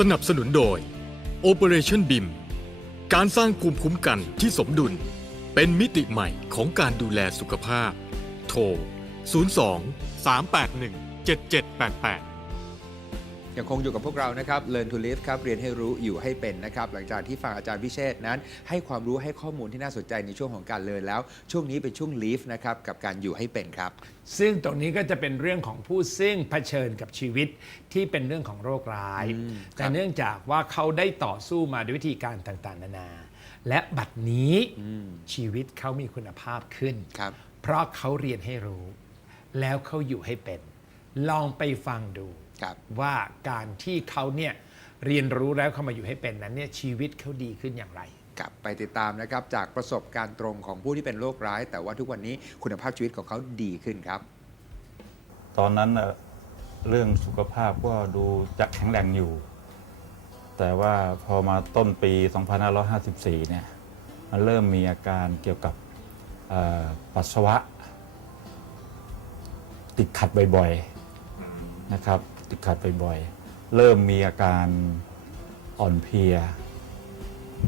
สนับสนุนโดย Operation BIM การสร้างภูมิคุ้มกันที่สมดุล เป็นมิติใหม่ของการดูแลสุขภาพ โทร 02 381 7788 ยังคงอยู่กับพวกเรานะครับ Learn to Live ครับ เรียนให้รู้อยู่ให้เป็นนะครับ หลังจากที่ฟังอาจารย์พิเชษฐ์นั้น ให้ความรู้ให้ข้อมูลที่น่าสนใจในช่วงของการเรียนแล้ว ช่วงนี้เป็นช่วง Live นะครับกับการอยู่ให้เป็นครับ ซึ่งตรงนี้ก็จะเป็นเรื่องของผู้ซึ่งเผชิญกับชีวิตที่เป็นเรื่องของโรคร้าย อืมแต่ครับ เนื่องจากว่าเขาได้ต่อสู้มาด้วยวิธีการต่างๆ นานา และบัดนี้อืมชีวิตเขามีคุณภาพขึ้น ครับ เพราะเขาเรียนให้รู้ แล้วเขาอยู่ให้เป็น ลองไปฟังดูครับ ว่าการที่เขาเนี่ยเรียนรู้แล้วเขามาอยู่ให้เป็นนั้นเนี่ยชีวิตเขาดีขึ้นอย่างไรกลับไปติดตามนะครับ จากประสบการณ์ตรงของผู้ที่เป็นโรคร้าย แต่ว่าทุกวันนี้คุณภาพชีวิตของเขาดีขึ้นครับ ตอนนั้นน่ะเรื่องสุขภาพก็ดูจะแข็งแรงอยู่ แต่ว่าพอมาต้นปี 2554 เนี่ย มันเริ่มมีอาการเกี่ยวกับเอ่อปัสสาวะ ติดขัดบ่อยๆนะครับ ติดขัดบ่อยๆ เริ่มมีอาการอ่อนเพลีย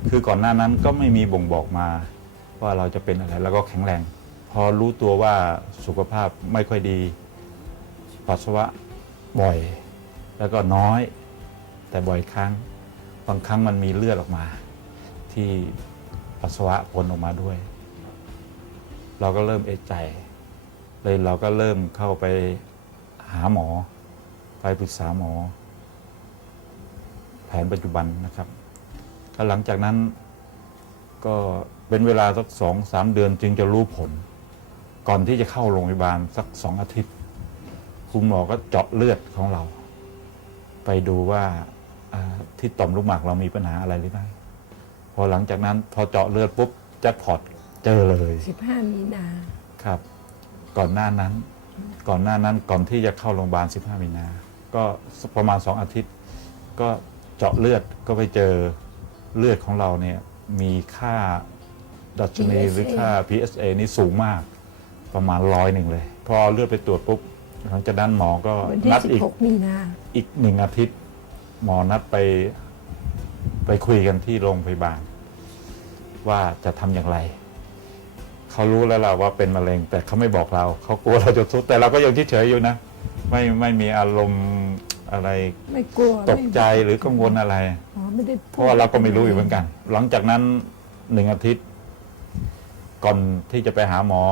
คือก่อนหน้านั้นก็ไม่มีบ่งบอกมาว่าเราจะเป็นอะไรแล้วก็แข็งแรง พอรู้ตัวว่าสุขภาพไม่ค่อยดี ปัสสาวะบ่อย แล้วก็น้อย แต่บ่อยครั้ง บางครั้งมันมีเลือดออกมา ที่ปัสสาวะปนออกมาด้วย เราก็เริ่มเอะใจ เลยเราก็เริ่มเข้าไปหาหมอ ไปปรึกษาหมอ แผนปัจจุบันนะครับแล้วหลังจากนั้นก็เป็นเวลาสักสองสามเดือนจึงจะรู้ผล ก่อนที่จะเข้าโรงพยาบาลสักสองอาทิตย์ คุณหมอก็เจาะเลือดของเรา ไปดูว่าอ่าที่ต่อมลูกหมากเรามีปัญหาอะไรหรือไม่พอหลังจากนั้นพอเจาะเลือดปุ๊บแจ็คพอตเจอเลย 15 มีนาครับ ก่อนหน้านั้น ก่อนหน้านั้นก่อนที่จะเข้าโรงพยาบาล 15 มีนา ก็ประมาณ 2 อาทิตย์ ก็เจาะเลือดก็ไปเจอเลือดของเราเนี่ยมีค่าดัชนี PSA หรือค่า PSA นี่สูงมากประมาณร้อยหนึ่งเลย พอเลือดไปตรวจปุ๊บหลังจากนั้นหมอก็วันที่นัดอีก16มีนา อีกหนึ่งอาทิตย์ หมอนัดไป ไปคุยกันที่โรงพยาบาล ว่าจะทำอย่างไร เขารู้แล้วล่ะว่าเป็นมะเร็ง แต่เขาไม่บอกเรา เขากลัวเราจะทุดแต่เราก็ยังเฉยๆอยู่นะ ไม่ไม่มีอารมณ์ อะไรไม่กลัวตกใจหรือกังวลอะไร อ๋อไม่ได้เพราะว่าเราก็ไม่รู้อยู่เหมือนกัน หลังจากนั้นหนึ่งอาทิตย์ ก่อนที่จะไปหาหมอ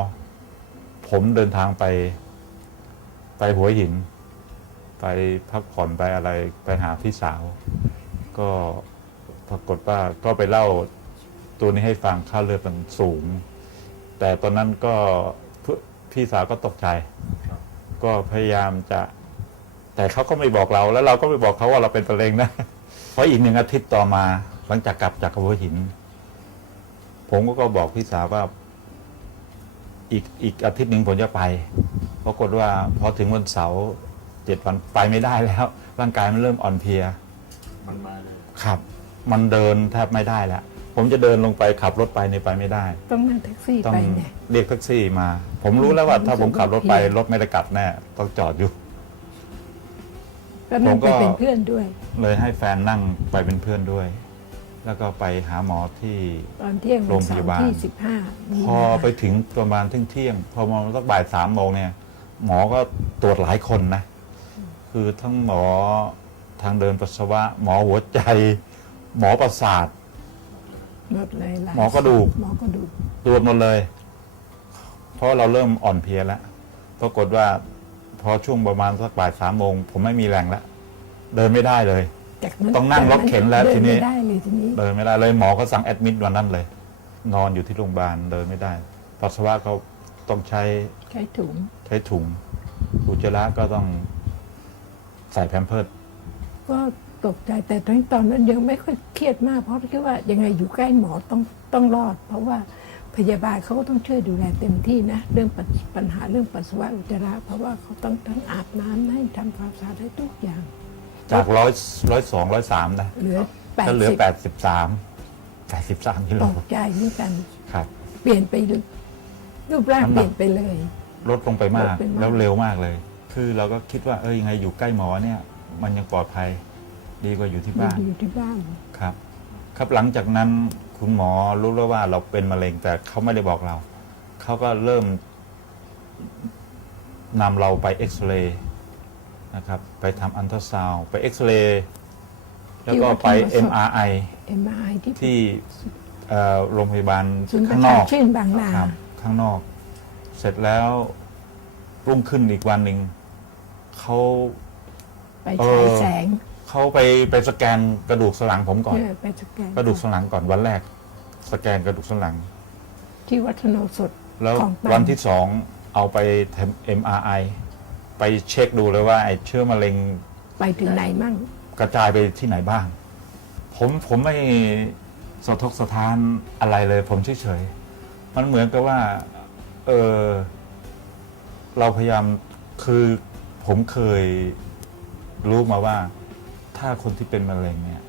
ผมเดินทางไป ไปหัวหิน ไปพักผ่อนไปอะไรไปหาพี่สาว ก็ปรากฏว่าก็ไปเล่าตัวนี้ให้ฟังค่าเลือดมันสูง แต่ตอนนั้นก็พพี่สาวก็ตกใจ ก็พยายามจะ แต่เขาก็ไม่บอกเราแล้วเราก็ไม่บอกเขาว่าเราเป็นมะเร็งนะเพราะอีกหนึ่งอาทิตย์ต่อมาหลังจากกลับจากหัวหิน ผมก็บอกพี่สาวว่า อีกอีกอาทิตย์หนึ่งผมจะไปปรากฏว่าพอถึงวันเสาร์เจ็ดวันไปไม่ได้แล้ว ร่างกายมันเริ่มอ่อนเพลียมันมาเลยครับ มันเดินแทบไม่ได้แล้วผมจะเดินลงไปขับรถไปในยไปไม่ได้ ต้องนั่งแท็กซี่ต้องไปเนี่ยเรียกแท็กซี่มา ผมรู้แล้วว่าถ้าผมขับรถไปเพลียรถไม่ได้กลับแน่ต้องจอดอยู่ ก็นั่งผมก็ไปเป็นเพื่อนด้วย เลยให้แฟนนั่งไปเป็นเพื่อนด้วย แล้วก็ไปหาหมอที่ตอนเที่ยงโรวันงพเสาร์ยาบาลที่15มีพอนาไปถึงประมาณเที่ยงเที่ยงพอมาสักบ่ายสามโมงเนี่ย หมอก็ตรวจหลายคนนะ คือทั้งหมอทางเดินปัสสาวะ หมอหัวใจ หมอประสาทหมดเลยายหมอกระดูกหมอกระดูกตรวจหมดเลย เพราะเราเริ่มอ่อนเพลียแล้วปรากฏว่า พอช่วงประมาณสักบ่ายสามโมงผมไม่มีแรงแล้วเดินไม่ได้เลย จากนั้นต้องนั่งรถเข็นแล้วดิทีนี้ไม่ได้เลยทีนี้ เดินไม่ได้เลยหมอก็สั่งแอดมิดวันนั้นเลย นอนอยู่ที่โรงพยาบาลเดินไม่ได้ปัสสาวะเขาต้องใช้ใช้ถุงใช้ถุงอุจจาระก็ต้องใส่แพมเพิร์ดก็ตกใจแต่ตอนตอนนั้นยังไม่ค่อยเครียดมากเพราะคิดว่ายังไงอยู่ใกล้หมอต้องต้องรอด เพราะว่า พยาบาลเขาก็ต้องช่วยดูแลเต็มที่นะ เรื่องปัญปัญหาเรื่องปัสสาวะอุจจาระ เพราะว่าเขาต้องทั้งอาบน้ำให้ทำความสะอาดให้ทุกอย่าง จากร้อยร้อยสองร้อยสามนะเหลือแปดก็เหลือสิบแปดสิบสามแปดสิบสามกิโลตกใจเหมือนกัน ครับ เปลี่ยนไปรูปรูปร่างน้ำหนักเปลี่ยนไปเลย ลดลงไปมากลดไปมาก แล้วเร็วมากเลย คือเราก็คิดว่าเออยังไงอยู่ใกล้หมอเนี่ย มันยังปลอดภัยดีกว่าอยู่ที่บ้าน อยู่ที่บ้าน ครับ ครับหลังจากนั้น คุณหมอรู้แล้วว่าเราเป็นมะเร็งแต่เขาไม่ได้บอกเรา เขาก็เริ่มนำเราไปเอ็กซเรย์นะครับ ไปทำอันตราซาวด์ไปเอ็กซเรย์แล้วก็ไป MRI MRI ที่ที่เอ่อโรงพยาบาลศูนย์ประข้างนชาอกชื่นบางนาครับข้างนอก เสร็จแล้วรุ่งขึ้นอีกวันหนึ่งเขาไปฉายแสง เขาไปไปสแกนกระดูกสันหลังผมก่อนเนี่ยไปสแกนกระดูกสันหลังก่อนวันแรก สแกนกระดูกสันหลัง ที่วัฒโนสดแล้วของปันวันที่สองเอาไปทำ MRI ไปเช็คดูเลยว่าไอ้เชื้อมะเร็งไปถึงไหนมั่ง กระจายไปที่ไหนบ้าง ผมผมไม่สะทกสะท้านอะไรเลย ผมเฉยๆมันเหมือนกับว่า เออเราพยายามคือผมเคยรู้มาว่า ถ้าคนที่เป็นมะเร็งเนี่ย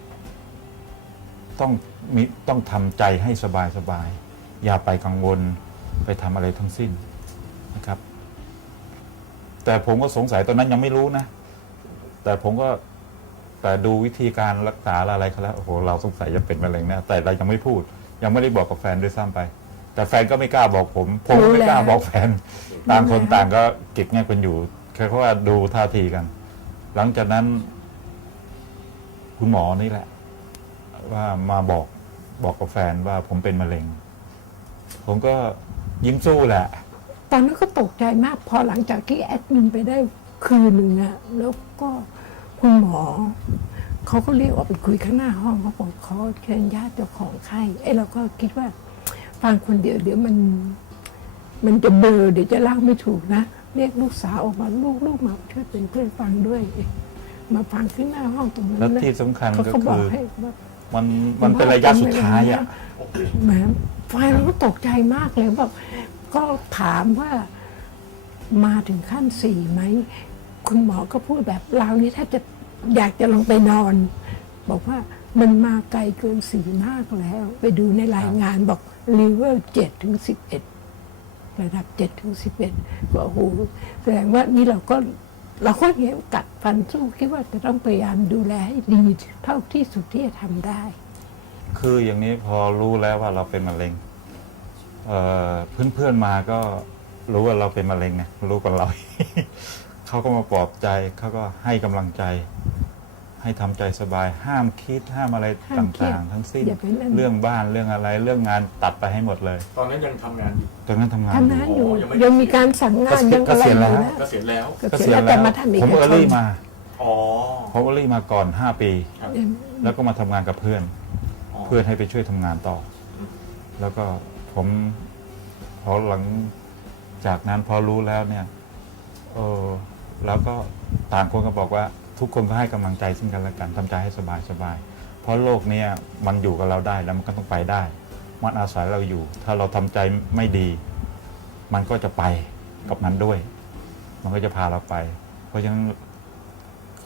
ต้องมีต้องทำใจให้สบายสบายๆอย่าไปกังวลไปทำอะไรทั้งสิ้นนะครับ แต่ผมก็สงสัยตอนนั้นยังไม่รู้นะ แต่ผมก็แต่ดูวิธีการรักษาอะไรเขาแล้วโอ้โหเราสงสัยจะเป็นมะเร็งแนะแต่เรายังไม่พูด ยังไม่ได้บอกกับแฟนด้วยซ้ำไป แต่แฟนก็ไม่กล้าบอกผม ผมก็ไม่กล้าบอกแฟน ต่างคนต่างก็เก็บเงียบกันอยู่แค่ว่าดูท่าทีกัน หลังจากนั้น คุณหมอนี่แหละ ว่ามาบอกบอกกับแฟนว่าผมเป็นมะเร็ง ผมก็ยิ้มสู้แหละ ตอนนั้นก็ตกใจมาก พอหลังจากที่แอดมินไปได้คืนหนึ่งอะแล้วก็คุณหมอ เขาก็เรียกออกไปคุยข้างหน้าห้องเขาบอกเขาเชิญญาติเจ้าของไข้ไอ้เราก็คิดว่าฟังคนเดียวเดี๋ยวมัน มันจะเบลอเดี๋ยวจะเล่าไม่ถูกนะ เรียกลูกสาวออกมาลูกลูกมาช่วยเป็นเพื่อนฟังด้วย มาฟังขึ้นหน้าห้องตรงนั้นแล้วนะที่สำคัญเขาก็เขาบอคืกอให้ว่ามันมันเป็นระยะสุดท้ายอะแหมไฟเราก็ตกใจมากเลยแบบก็ถามว่ามาถึงขั้นสี่ไหม คุณหมอก็พูดแบบเรานี่ถ้าจะอยากจะลงไปนอน บอกว่ามันมาไกลเกินสี่มากแล้ว ไปดูในรายงานบอกลีเวลเจ็ดถึงสิบเอ็ดระดับเจ็ดถึงสิบเอ็ดก็โอ้โหแสดงว่านี่เราก็ เราก็เห็นกัดฟันสู้คิดว่าจะต้องพยายามดูแลให้ดีเท่าที่สุดที่จะทำได้ คืออย่างนี้พอรู้แล้วว่าเราเป็นมะเร็งเพื่อนเพื่อนมาก็รู้ว่าเราเป็นมะเร็งไงรู้กันเรา เขาก็มาปลอบใจเขาก็ให้กำลังใจ ให้ทำใจสบายห้ามคิดห้ามอะไรห้ามเครียดต่างๆ ทั้งสิ้นอย่าไปเล่น เรื่องบ้านเรื่องอะไรเรื่องงานตัดไปให้หมดเลยตอนนั้นยังทำงานอยู่ ตอนนั้นทำงานทำงานอยู่ยังไม่ ยังมีการสั่งงานยังอะไรอยู่นะเกษียณแล้ว เกษียณแล้วแต่มาทำอีกผมเออรี่มาอ๋อ ผมเออรี่มาก่อนห้าปีเอ็มแล้วก็มาทำงานกับเพื่อนอ๋อเพื่อนให้ไปช่วยทำงานต่อแล้วก็ผมพอหลังจากนั้นพอรู้แล้วเนี่ยเออแล้วก็ต่างคนก็บอกว่า ทุกคนก็ให้กำลังใจซึ่งกันและกันทำใจให้สบายสบายเพราะโลกเนี้ยมันอยู่กับเราได้แล้วมันก็ต้องไปได้ มันอาศัยเราอยู่ ถ้าเราทำใจไม่ดี มันก็จะไปกับมันด้วย มันก็จะพาเราไป เพราะฉะนั้น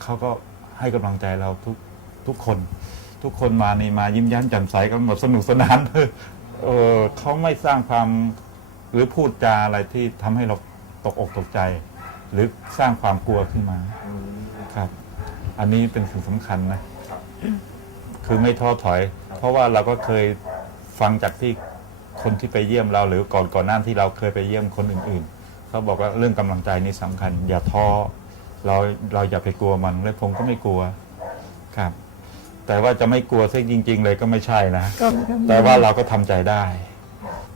เขาก็ให้กำลังใจเราทุกทุกคน ทุกคนมานี่มายิ้มแย้มแจ่มใสกันหมดสนุกสนานเออเขาไม่สร้างความหรือพูดจาอะไรที่ทำให้เราตกอกตกใจ หรือสร้างความกลัวขึ้นมา อันนี้เป็นสิ่งสำคัญนะ คือไม่ท้อถอย เพราะว่าเราก็เคยฟังจากที่คนที่ไปเยี่ยมเราหรือก่อนก่อนหน้าที่เราเคยไปเยี่ยมคนอื่นๆเขาบอกว่าเรื่องกำลังใจนี่สำคัญ อย่าท้อเราเราอย่าไปกลัวมันและผมก็ไม่กลัวครับ แต่ว่าจะไม่กลัวซะจริง ๆ เลยก็ไม่ใช่นะ ก็ก็มีแต่ว่าเราก็ทำใจได้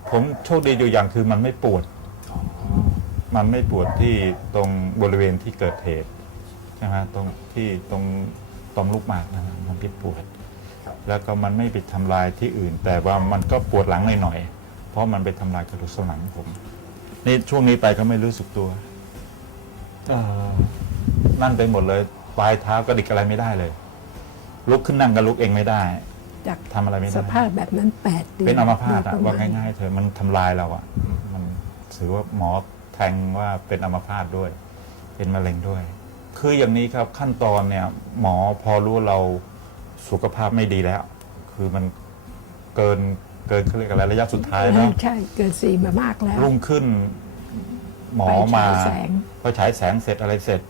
ผมโชคดีอยู่อย่างคือมันไม่ปวด มันไม่ปวดที่ตรงบริเวณที่เกิดเหตุ ใช่ไหมตรงที่ตรงตรงลูกหมากนะมันพิดปวด แล้วก็มันไม่ไปทำลายที่อื่น แต่ว่ามันก็ปวดหลังหน่อยๆเพราะมันไปทำลายกระดูกสันหลังผมนี่ช่วงนี้ไปก็ไม่รู้สึกตัวเอ่อนั่นไปหมดเลย ปลายเท้ากระดิกอะไรไม่ได้เลย ลุกขึ้นนั่งก็ลุกเองไม่ได้จากทำอะไรไม่ได้สภาพแบบนั้นแปดเดือนเป็นอัมพาตอะโดยประว่ามาณง่ายๆเถอะมันทำลายเราอะมันถือว่าหมอแทงว่าเป็นอัมพาตด้วย เป็นมะเร็งด้วย คืออย่างนี้ครับขั้นตอนเนี่ยหมอพอรู้เราสุขภาพไม่ดีแล้ว คือมันเกินเกินเขาเรียกอะไรระยะสุดท้ายแล้วใช่เกิดสี่มามากแล้ว รุ่งขึ้น หมอไปมาฉายแสงพอฉายแสงเสร็จอะไรเสร็จ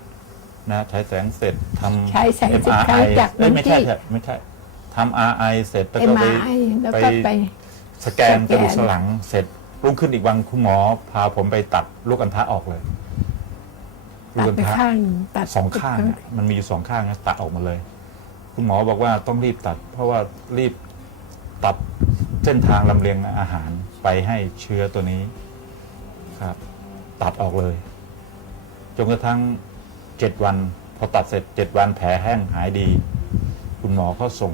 นะใช้แสงเสร็จทำใช้แสงสิบ MRI ครั้งจากเอ้ยไม่ใช่วันที่ใช่ไม่ใช่ทำ RI เสร็จแล้วก็ไป MRI แล้วก็ไปสแกนกระดูกสันหลังเสร็จรุ่งขึ้นอีกวันคุณหมอพาผมไปตัดลูกอัณฑะออกเลย ตัดไปข้างตัดสองข้างอะมันมีอยู่สองข้างนะตัดออกมาเลย คุณหมอบอกว่าต้องรีบตัด เพราะว่ารีบตัดเส้นทางลำเลียงอาหารไปให้เชื้อตัวนี้ครับ ตัดออกเลยจนกระทั่งเจ็ดวัน พอตัดเสร็จเจ็ดวันแผลแห้งหายดี คุณหมอก็ส่ง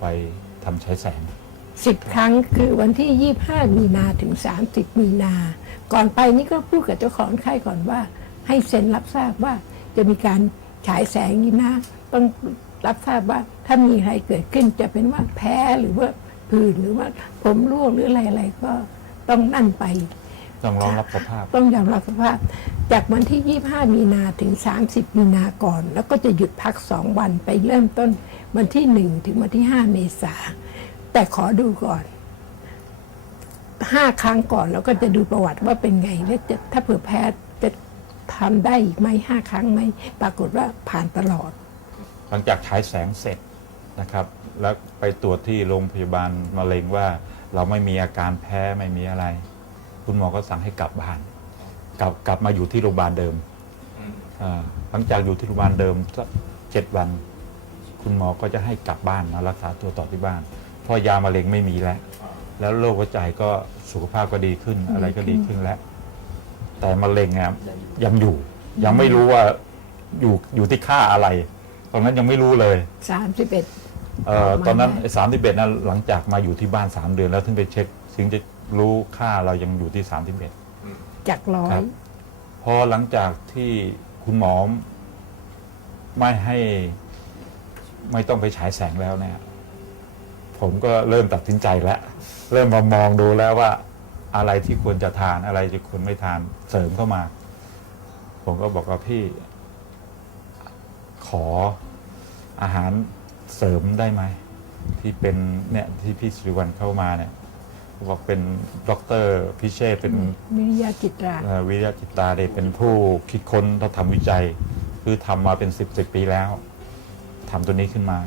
ไปทำใช้แสงสิบครั้งคือวันที่25มีนาถึง30มีนา ก่อนไปนี่ก็พูดกับเจ้าของไข้ก่อนว่า ให้เซ็นรับทราบว่าจะมีการฉายแสงนี้นะต้องรับทราบว่าถ้ามีอะไรเกิดขึ้นจะเป็นว่าแพ้หรือว่าผื่นหรือว่าผมร่วงหรืออะไรอะไรๆก็ต้องนั่นไป ต้องรองรับสภาพ ต้องยอมรับสภาพ จากวันที่ 25 มีนาถึง 30 มีนาก่อน แล้วก็จะหยุดพัก 2 วันไปเริ่มต้นวันที่ 1 ถึงวันที่ 5 เมษา แต่ขอดูก่อน 5 ครั้งก่อนแล้วก็จะดูประวัติว่าเป็นไง แล้วจะถ้าเผื่อแพ้จะ ทำได้อีกไหมห้าครั้งไหมปรากฏว่าผ่านตลอด หลังจากฉายแสงเสร็จนะครับ แล้วไปตรวจที่โรงพยาบาลมะเร็งว่า เราไม่มีอาการแพ้ไม่มีอะไร คุณหมอก็สั่งให้กลับบ้าน กลับกลับมาอยู่ที่โรงพยาบาลเดิมอ่าหลังจากอยู่ที่โรงพยาบาลเดิมสักเจ็ดวัน คุณหมอก็จะให้กลับบ้านมารักษาตัวต่อที่บ้านเพราะยามะเร็งไม่มีแล้ว แล้วโรคหัวใจก็สุขภาพก็ดีขึ้นอะไรก็ดีขึ้นแล้ว แต่มะเร็งอะยังอยู่ ยังไม่รู้ว่าอยู่อยู่ที่ค่าอะไร ตอนนั้นยังไม่รู้เลย31เอ่อประมาณตอนนั้นนั้นสามสิบเอ็ดนั้นหลังจากมาอยู่ที่บ้านสามเดือนแล้วถึงไปเช็คถึงจะรู้ค่าเรายังอยู่ที่สามสิบเอ็ดจากร้อครัยบพอหลังจากที่คุณหมอไม่ให้ไม่ต้องไปฉายแสงแล้วเนี่ย ผมก็เริ่มตัดสินใจแล้ว เริ่มมามองดูแล้วว่า อะไรที่ควรจะทานอะไรที่ควรไม่ทานเสริมเข้ามา ผมก็บอกว่าพี่ ขออาหารเสริมได้ไหม ที่เป็นเนี่ยที่พี่สิริวัลเข้ามาเนี่ยบอกเป็นด็อกเตอร์พิเชษฐ์เป็นวิริยาจิตราเอ่อวิริยะจิตตาเดเป็นผู้คิดค้นและทำวิจัย คือทำมาเป็นสิบสิบปีแล้วทำตัวนี้ขึ้นมา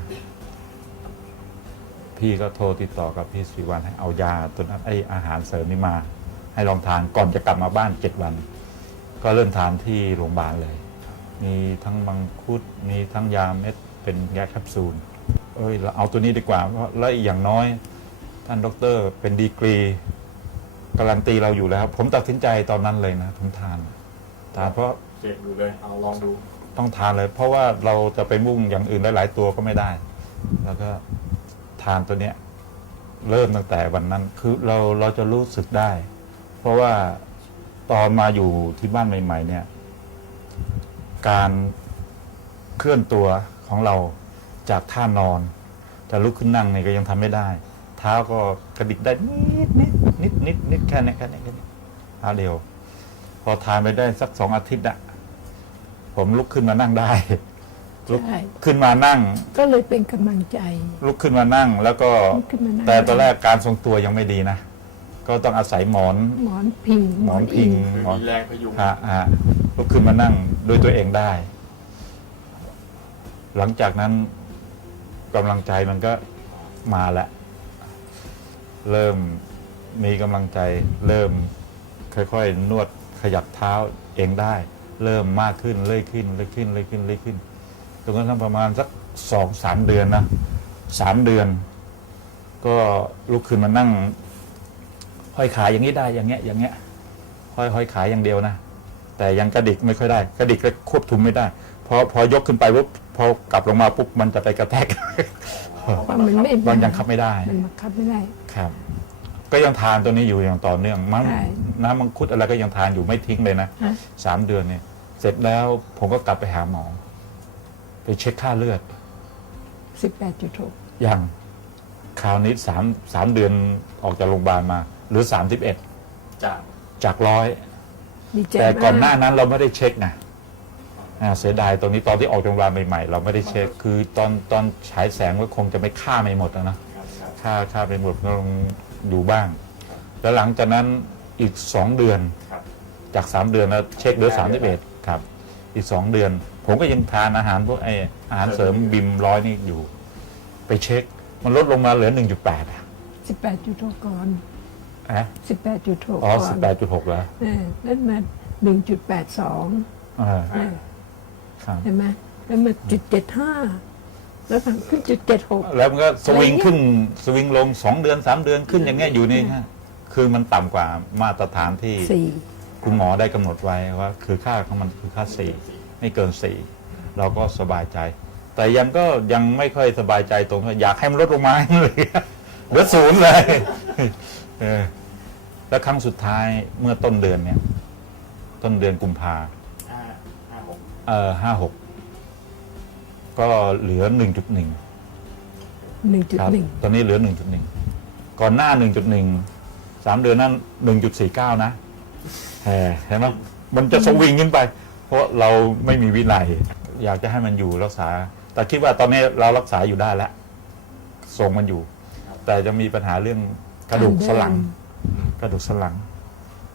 พี่ก็โทรติดต่อกับพี่สิริวัลให้เอายาตัวนั้นไออาหารเสริมนี้มา ให้ลองทานก่อนจะกลับมาบ้านเจ็ดวัน ก็เริ่มทานที่โรงพยาบาลเลย มีทั้งมังคุดมีทั้งยาเม็ดเป็นยาแคปซูลเอ้ยเราเอาตัวนี้ดีกว่าเพราะแล้วอีกอย่างน้อย ท่านด็อกเตอร์เป็นดีกรีการันตีเราอยู่แล้ว ผมตัดสินใจตอนนั้นเลยนะผมทานทานเพราะเจ็บดูเลยเอาลองดู ต้องทานเลย เพราะว่าเราจะไปมุ่งอย่างอื่นหลาย ๆ ตัวก็ไม่ได้ แล้วก็ ทานตัวเนี้ยเริ่มตั้งแต่วันนั้นคือเราเราจะรู้สึกได้ เพราะว่าตอนมาอยู่ที่บ้านใหม่ ๆ เนี่ย การเคลื่อนตัวของเราจากท่านอนจะลุกขึ้นนั่งเนี่ยก็ยังทำไม่ได้ เท้าก็กระดิกได้นิดนิดนิดนิดนิดแค่นี้แค่นี้แค่นี้เท้าเดียว พอทานไปได้สักสองอาทิตย์อะผมลุกขึ้นมานั่งได้ ลุกใช่ ขึ้นมานั่ง ก็เลยเป็นกำลังใจ ลุกขึ้นมานั่ง แล้วก็ลุกขึ้นมานั่ง แต่ตอนแรกการทรงตัวยังไม่ดีนะ ก็ต้องอาศัยหมอน หมอนพิงหมอนพิงคือหมอน มีแรงพยุง ฮะฮะลุกขึ้นมานั่งด้วยตัวเองได้ หลังจากนั้นกำลังใจมันก็มาแล้วเริ่มมีกำลังใจ เริ่มค่อยๆ นวดขยับเท้าเองได้ เริ่มมากขึ้นเรื่อยขึ้นเรื่อยขึ้นเรื่อยขึ้นเรื่อยขึ้น จนกระทั่งประมาณสักสองสามเดือนนะสามเดือน ก็ลุกขึ้นมานั่ง ห้อยขาอย่างนี้ได้อย่างเงี้ย อย่างเงี้ย ห้อยห้อยขาอย่างเดียวนะแต่ยังกระดิกไม่ค่อยได้ กระดิกแล้วควบคุมไม่ได้พอพอยกขึ้นไปปุ๊บพอกลับลงมาปุ๊บมันจะไปกระแทกว่ามันไม่บางยังขับไม่ได้มันบังคับไม่ได้ครับ ก็ยังทานตัวนี้อยู่อย่างต่อเนื่องมั้งใช่น้ำมังคุดอะไรก็ยังทานอยู่ไม่ทิ้งเลยนะฮะสามเดือนเนี่ย เสร็จแล้วผมก็กลับไปหาหมอ ไปเช็คค่าเลือด 18.6 ยังคราวนี้สามสามเดือนออกจากโรงพยาบาลมา หรือสามสิบเอ็ดจากจากร้อยดีใจแต่ก่อนหมาน้ากนั้นเราไม่ได้เช็คนะอ่าเสียดายตรงนี้ตอนที่ออกจากโรงพยาบาลใหม่ๆเราไม่ได้เช็ค คือตอนตอนฉายแสงก็คงจะไม่ฆ่าไม่หมดนะนะฆ่าฆ่าไปหมดก็ลองดูบ้าง แล้วหลังจากนั้นอีกสองเดือน ครับ จากสามเดือนแล้วเช็คเหลือสามสิบเอ็ดครับ อีกสองเดือน ผมก็ยังทานอาหารพวกไออาหารเสริมบิมร้อยนี่อยู่ ไปเช็ค มันลดลงมาเหลือ1.8อะสิบแปดจุดหกก่อนอะสิบแปดจุดหกอ๋อก่อน18.6แล้วเออแล้วมาหนึ่งจุดแปดสองเออครับใช่ไหมแล้วมาจุดเจ็ดห้าแล้วทำขึ้นจุดเจ็ดหกแล้วมันก็สวิงอะไรเงี้ยขึ้นสวิงลงสองเดือนสามเดือนขึ้นอย่างเงี้ยอยู่นี่ฮะคือมันต่ำกว่ามาตรฐานที่สี่คุณหมอได้กำหนดไว้ว่า คือค่าของมันคือค่าสี่ ไม่เกินสี่เราก็สบายใจ แต่ยังก็ยังไม่ค่อยสบายใจตรงที่อยากให้มันลดลงมาให้มันเหลือเหลือศูนย์เลยเออแล้วครั้งสุดท้ายเมื่อต้นเดือนเนี่ย ต้นเดือนกุมภาเออห้าหกก็เหลือหนึ่งจุดหนึ่งหนึ่งจุดครับหนึ่งตอนนี้เหลือ1.1ก่อนหน้า1.1สามเดือนนั้น1.49นะแหมเห็นไหมมันจะสวิงขึ้นไป เพราะเราไม่มีวินัย อยากจะให้มันอยู่รักษา แต่คิดว่าตอนนี้เรารักษาอยู่ได้แล้วส่งมันอยู่ แต่จะมีปัญหาเรื่องกระดูกสันหลัง กระดูกสันหลัง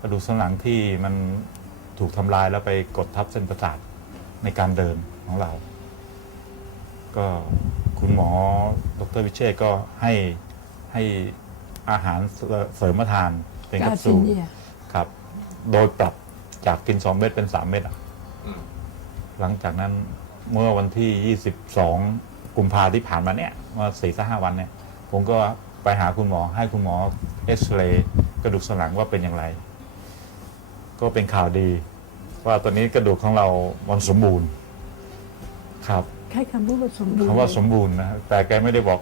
กระดูกสันหลังที่มันถูกทำลายแล้วไปกดทับเส้นประสาทในการเดินของเรา ก็คุณหมอดรวิเชษฐ์ก็ให้ให้อาหารเสริมมาทานเป็นแคกาปซิซูลเนียครับ โดยปรับจากกิน2เม็ดเป็น3เม็ดอะ หลังจากนั้นเมื่อวันที่ 22 กุมภาที่ผ่านมาเนี่ยมาสี่ห้าวันเนี่ย ผมก็ไปหาคุณหมอให้คุณหมอเอ็กซเรย์กระดูกสันหลังว่าเป็นอย่างไร ก็เป็นข่าวดี ว่าตอนนี้กระดูกของเรามันสมบูรณ์ ครับแค่คำพูดว่าสมบูรณ์คำว่าสมบูรณ์นะแต่แกไม่ได้บอก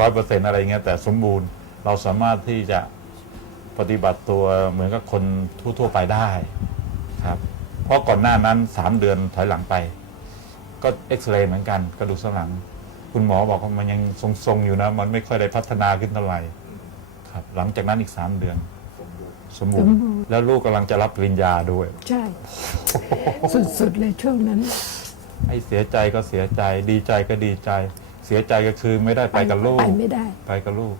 ร้อยเปอร์เซ็นอะไรเงี้ยแต่สมบูรณ์เราสามารถที่จะปฏิบัติตัวเหมือนกับคนทั่วๆไปได้ครับเพ ราะก่อนหน้านั้นสามเดือนถอยหลังไป ก็เอ็กซเรย์เหมือนกันกระดูกสันหลัง คุณหมอบอกว่ามันยังทรงๆอยู่นะ มันไม่ค่อยได้พัฒนาขึ้นเท่าไหร่ครับ หลังจากนั้นอีกสามเดือน สมบูรณ์แล้วลูกกำลังจะรับปริญญาด้วย ใช่ สุดๆเลยช่วงนั้นให้เสียใจก็เสียใจ ดีใจก็ดีใจ เสียใจก็คือไม่ได้ไปกับลูก ไปไม่ได้ ไปกับลูก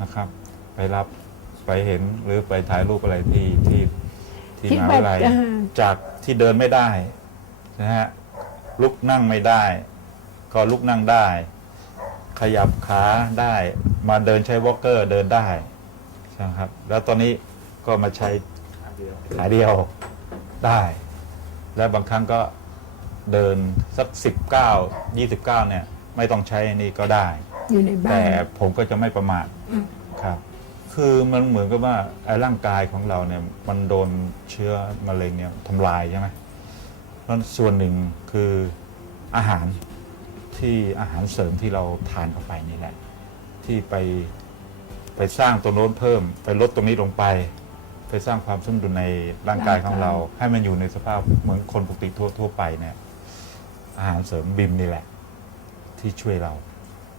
นะครับ ไปรับไปเห็นหรือไปถ่ายรูปอะไรที่ที่ ที่ที่มหาวิทยาลัยแบบอ่าจากที่เดินไม่ได้นะฮะลุกนั่งไม่ได้ ก็ลุกนั่งได้ ขยับขาได้ มาเดินใช้วอล์กเกอร์เดินได้ใช่ไหมครับ แล้วตอนนี้ก็มาใช้ขาเดียวได้ และบางครั้งก็เดินสักสิบเก้ายี่สิบเก้าเนี่ย ไม่ต้องใช้อันนี้ก็ได้ อยู่ในบ้าแต่นผมก็จะไม่ประมาทครับ คือมันเหมือนกับว่าไอ้ร่างกายของเราเนี่ยมันโดนเชื้อมะเร็งเนี่ยทำลายใช่ไหมเพราะส่วนหนึ่งคืออาหารที่อาหารเสริมที่เราทานเข้าไปนี่แหละ ที่ไปไปสร้างตรงโน้นเพิ่ม ไปลดตรงนี้ลงไป ไปสร้างความสมดุลในร่างกายของเรา ให้มันอยู่ในสภาพเหมือนคนปกติทั่วทั่วไปเนี่ยอาหารเสริมบิมนี่แหละ ที่ช่วยเรา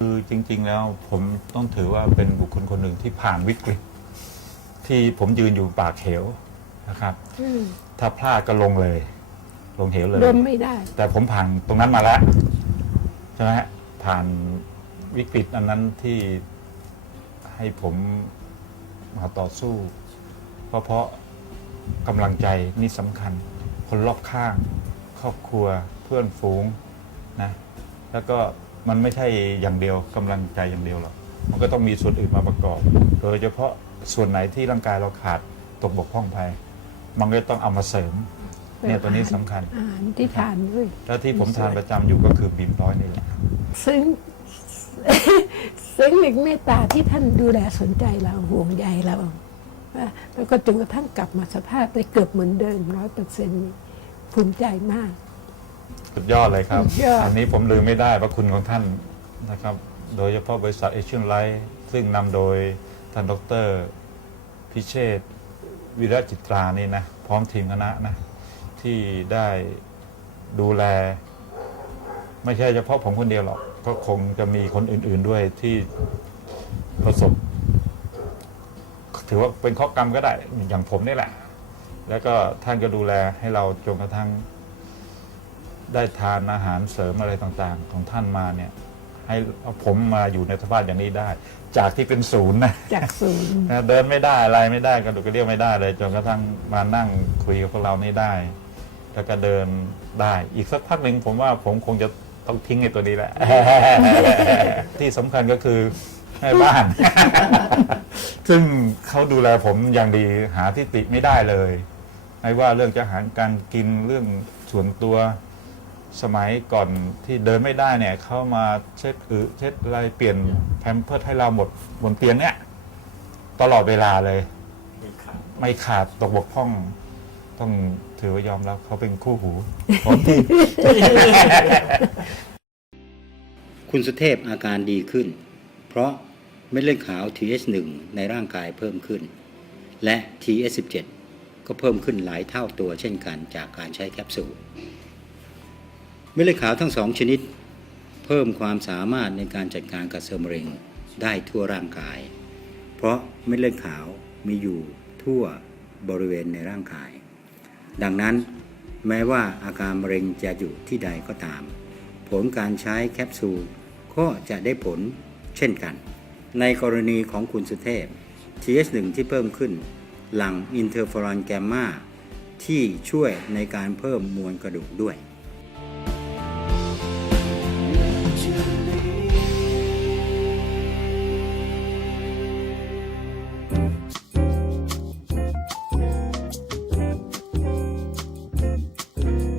คือจริง ๆ แล้วผมต้องถือว่าเป็นบุคคลคนหนึ่งที่ผ่านวิกฤต ที่ผมยืนอยู่ปากเหวนะครับ อืมถ้าพลาดก็ลงเลย ลงเหวเลยดมไม่ได้ แต่ผมผ่านตรงนั้นมาแล้วใช่ไหมฮะผ่านวิกฤตอันนั้นที่ให้ผมมาต่อสู้ เพราะเพราะกำลังใจนี่สำคัญ คนรอบข้าง ครอบครัวเพื่อนฝูงนะแล้วก็ มันไม่ใช่อย่างเดียวกำลังใจอย่างเดียวหรอกมันก็ต้องมีส่วนอื่นมาประกอบ โดยเฉพาะส่วนไหนที่ร่างกายเราขาดตกบกพร่องไป มันก็ต้องเอามาเสริมเนี่ยตัวนี้สำคัญอาหารที่ทานด้วยแล้วที่ผมทานประจำอยู่ก็คือบีมร้อยนี่แหละซึ่งซึ่งเมตตาที่ท่านดูแลสนใจเราห่วงใยเราว่าแล้วก็จนกระทั่งกลับมาสภาพได้เกือบเหมือนเดิมร้อยเปอร์เซ็นต์ภูมิใจมาก สุดยอดเลยครับ สุดยอด อันนี้ผมลืมไม่ได้พระคุณของท่านนะครับ โดยเฉพาะบริษัทเอเชียนไลท์ซึ่งนำโดยท่านดร พิเชษฐ์วิระจิตรานี่นะ พร้อมทีมคณะนะ ที่ได้ดูแล ไม่ใช่เฉพาะผมคนเดียวหรอก ก็คงจะมีคนอื่น ๆด้วยที่ประสบ ถือว่าเป็นข้อกรรมก็ได้อย่างผมนี่แหละ แล้วก็ท่านก็ดูแลให้เราจนกระทั่ง ได้ทานอาหารเสริมอะไรต่างๆ ของท่านมาเนี่ยให้ผมมาอยู่ในสภาพอย่างนี้ได้ จากที่เป็นศูนย์นะจากศูนย์นะเดินไม่ได้อะไรไม่ได้กระดูกกระเดี่ยวไม่ได้เลยจนกระทั่งมานั่งคุยกับพวกเรานี่ได้ แล้วก็เดินได้ อีกสักพักหนึ่งผมว่าผมคงจะต้องทิ้งไอ้ตัวนี้แหละ ที่สำคัญก็คือแม่บ้าน ซึ่งเขาดูแลผมอย่างดีหาที่ติไม่ได้เลย ไม่ว่าเรื่องจะอาหารการกินเรื่องส่วนตัว สมัยก่อนที่เดินไม่ได้เนี่ยเขามาเช็ดอึเช็ดอะไรเปลี่ยนแพมเพิร์สให้เราหมดบนเตียงเนี่ยตลอดเวลาเลย ไม่ขาดตกบกพร่อง ต้องถือว่ายอมรับเขาเป็นคู่หูผมที่ คุณสุเทพอาการดีขึ้น เพราะเม็ดเลือดขาว TH1 ในร่างกายเพิ่มขึ้น และ TH17 ก็เพิ่มขึ้นหลายเท่าตัวเช่นกันจากการใช้แคปซูล เม็ดเลือดขาวทั้งสองชนิด เพิ่มความสามารถในการจัดการกับเซลล์มะเร็งได้ทั่วร่างกาย เพราะเม็ดเลือดขาวมีอยู่ทั่วบริเวณในร่างกาย ดังนั้นแม้ว่าอาการมะเร็งจะอยู่ที่ใดก็ตาม ผลการใช้แคปซูลก็จะได้ผลเช่นกัน ในกรณีของคุณสุเทพ TH1 ที่เพิ่มขึ้น หลังอินเทอร์ฟอรอนแกมมาที่ช่วยในการเพิ่มมวลกระดูกด้วย